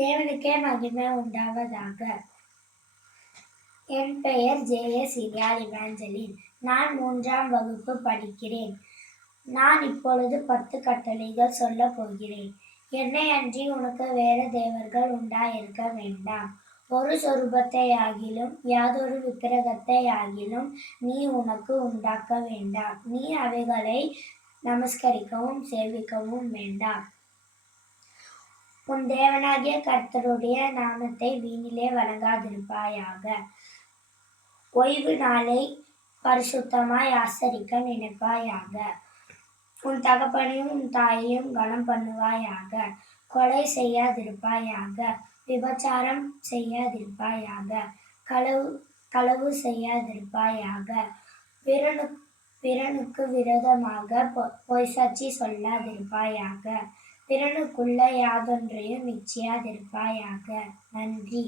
தேவனுக்கே மகிமை உண்டாவதாக. என் பெயர் ஜே.எஸ். இவாஞ்சலின். நான் 3ஆம் வகுப்பு படிக்கிறேன். நான் இப்பொழுது 10 கட்டளைகள் சொல்லப் போகிறேன். என்னை அன்றி உனக்கு வேறு தேவர்கள் உண்டாயிருக்க வேண்டாம். ஒரு சொரூபத்தையாகிலும் யாதொரு விக்கிரகத்தையாகிலும் நீ உனக்கு உண்டாக்க வேண்டாம். நீ அவைகளை நமஸ்கரிக்கவும் சேவிக்கவும் வேண்டாம். உன் தேவனாகிய கர்த்தருடைய நாமத்தை வீணிலே வணங்காதிருப்பாயாக. ஓய்வு நாளை பரிசுத்தமாய் ஆசரிக்க நினைப்பாயாக. உன் தகப்பனையும் உன் தாயையும் கனம் பண்ணுவாயாக. கொலை செய்யாதிருப்பாயாக. விபச்சாரம் செய்யாதிருப்பாயாக. களவு செய்யாதிருப்பாயாக. பிறனுக்கு விரோதமாக பொய்சாட்சி சொல்லாதிருப்பாயாக. பிறனுக்குள்ள யாதொன்றையும் இச்சியாதிருப்பாயாக. நன்றி.